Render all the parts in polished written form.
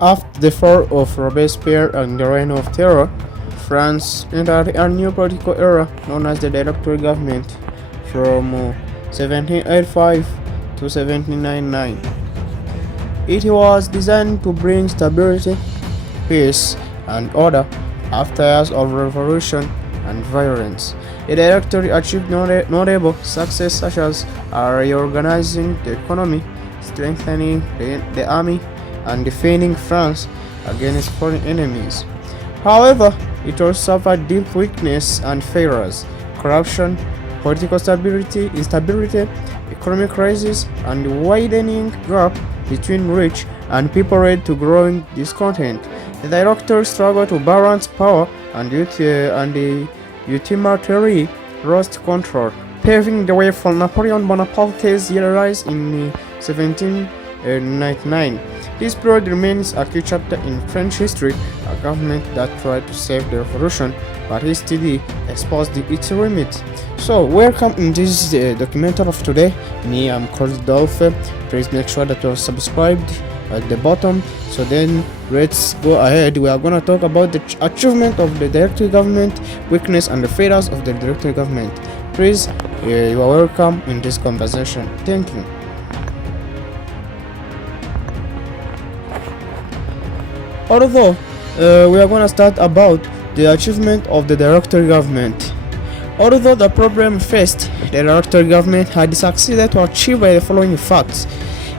After the fall of Robespierre and the reign of terror, France entered a new political era known as the Directory Government from 1785 to 1799. It was designed to bring stability, peace, and order after years of revolution and violence. The Directory achieved notable success such as reorganizing the economy, strengthening the army, and defending France against foreign enemies. However, it also suffered deep weakness and failures: corruption, political instability, economic crisis, and the widening gap between rich and people led to growing discontent. The director struggled to balance power and the ultimately lost control, paving the way for Napoleon Bonaparte's rise in 1799. This period remains a key chapter in French history, a government that tried to save the revolution but hastily exposed its limits. So, welcome in this documentary of today. Me, I'm called Dolphin. Please make sure that you're subscribed at the bottom. So then, let's go ahead. We are gonna talk about the achievement of the directory government, weakness and the failures of the directory government. Please, you are welcome in this conversation. Thank you. Although we are gonna start about the achievement of the directory government. Although the problem faced, the directory government had succeeded to achieve by the following facts.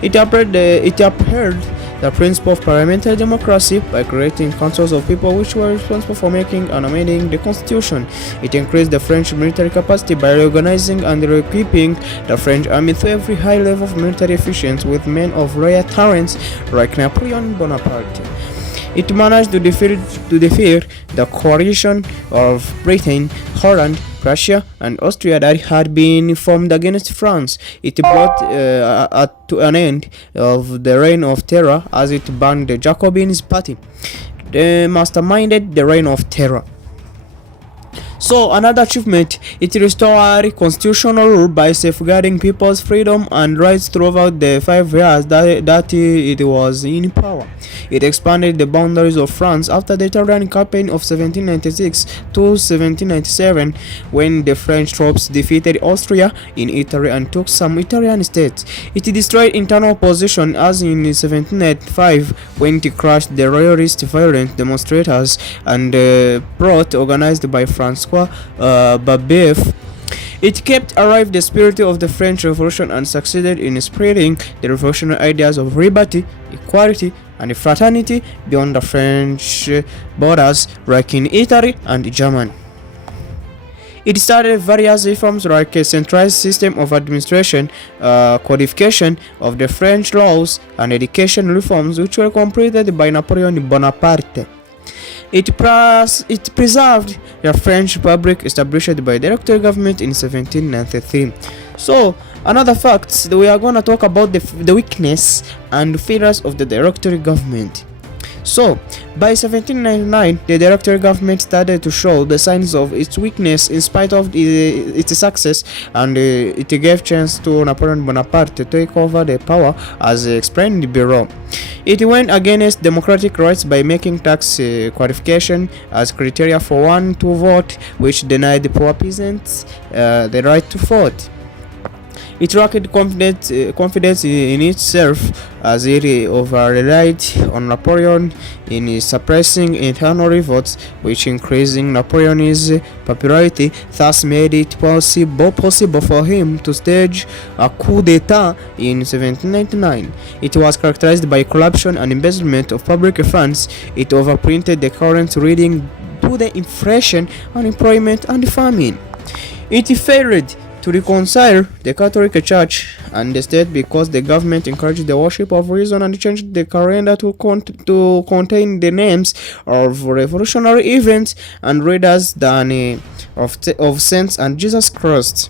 It upheld the principle of parliamentary democracy by creating councils of people which were responsible for making and amending the constitution. It increased the French military capacity by reorganizing and re-equipping the French army to every high level of military efficiency with men of rare talents like Napoleon Bonaparte. It managed to defeat the coalition of Britain, Holland, Russia, and Austria that had been formed against France. It brought to an end of the reign of terror as it banned the Jacobins party. They masterminded the reign of terror. So another achievement, it restored constitutional rule by safeguarding people's freedom and rights throughout the 5 years that it was in power. It expanded the boundaries of France after the Italian campaign of 1796 to 1797, when the French troops defeated Austria in Italy and took some Italian states. It destroyed internal opposition, as in 1795 when it crushed the royalist violent demonstrators and plot organized by Francois Babeuf. It kept alive the spirit of the French Revolution and succeeded in spreading the revolutionary ideas of liberty, equality, and fraternity beyond the French borders, like in Italy and Germany. It started various reforms like a centralized system of administration, codification of the French laws, and education reforms which were completed by Napoleon Bonaparte. It preserved the French Republic established by the directory government in 1793. So, another fact, we are going to talk about the weakness and failures of the directory government. So, by 1799, the directory government started to show the signs of its weakness in spite of its success, and it gave chance to Napoleon Bonaparte to take over the power, as explained below. It went against democratic rights by making tax qualification as criteria for one to vote, which denied the poor peasants the right to vote. It lacked confidence in itself, as it over-relied on Napoleon in suppressing internal revolts, which increasing Napoleon's popularity thus made it possible for him to stage a coup d'etat in 1799. It was characterized by corruption and embezzlement of public funds. It overprinted the currency, leading to the inflation, unemployment, and famine. It failed to reconcile the Catholic Church and the state because the government encouraged the worship of reason and changed the calendar to contain the names of revolutionary events and readers than of saints and Jesus Christ.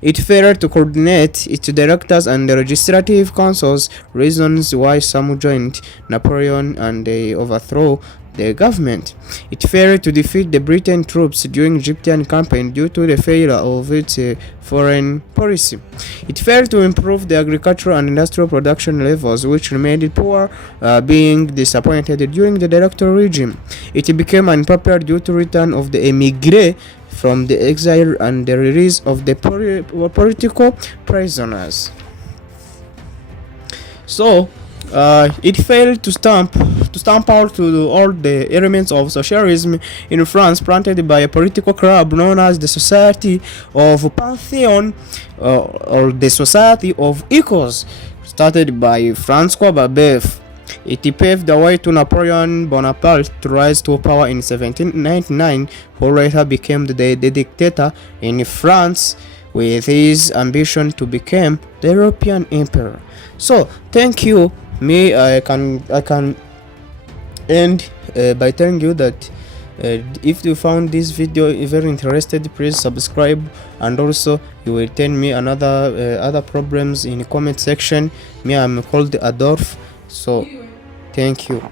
It failed to coordinate its directors and the legislative councils, reasons why some joined Napoleon and they overthrew the government. It failed to defeat the Britain troops during Egyptian campaign due to the failure of its foreign policy. It failed to improve the agricultural and industrial production levels, which remained poor, being disappointed during the Director regime. It became unpopular due to return of the émigrés from the exile and the release of the political prisoners. So it failed to stamp out to all the elements of socialism in France, planted by a political club known as the Society of Pantheon, or the Society of Equals, started by Francois Babeuf. It paved the way to Napoleon Bonaparte to rise to power in 1799, who later became the dictator in France with his ambition to become the European emperor. So thank you. I can end by telling you that if you found this video very interested, please subscribe, and also you will tell me another other problems in the comment section. Me, I'm called Adolf. So thank you.